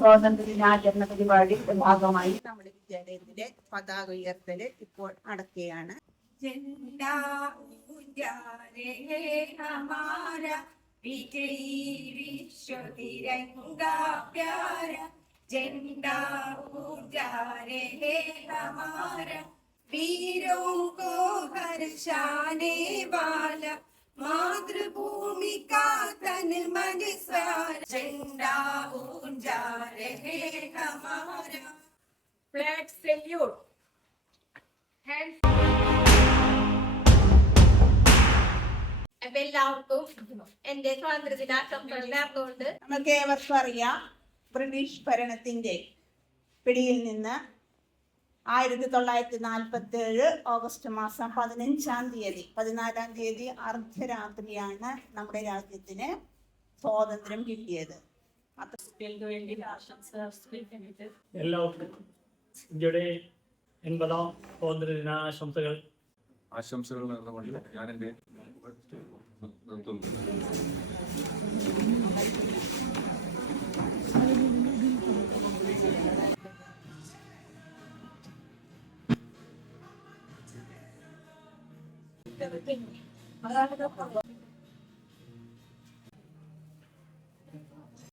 സ്വാതന്ത്ര്യ ദിനാചരണ പരിപാടിയുടെ ഭാഗമായി നമ്മുടെ വിദ്യാലയത്തിലെ പതാക ഉയർത്തല് ഇപ്പോൾ നടക്കുകയാണ്. वीरों को हर्षाने वाला मातृभूमि का तन मन सारा झंडा ऊंचा रहे हमारा. Flag salute. അപ്പൊ എല്ലാവർക്കും എന്റെ സ്വാതന്ത്ര്യ ദിനാശംസകൾ നേർന്നുകൊണ്ട് നമുക്ക് ഏവർക്കും അറിയാം, ബ്രിട്ടീഷ് ഭരണത്തിന്റെ പിടിയിൽ നിന്ന് 1947 ഓഗസ്റ്റ് മാസം 14 തീയതി അർദ്ധരാത്രിയാണ് നമ്മുടെ രാജ്യത്തിന് സ്വാതന്ത്ര്യം കിട്ടിയത്. എല്ലാവർക്കും ഇന്ത്യയുടെ 80ാം സ്വാതന്ത്ര്യ ദിനാശംസകൾ. ആശംസകൾ നേർന്നുകൊണ്ട് ഞാൻ എൻ്റെ നിർത്തുന്നു. അതാണ്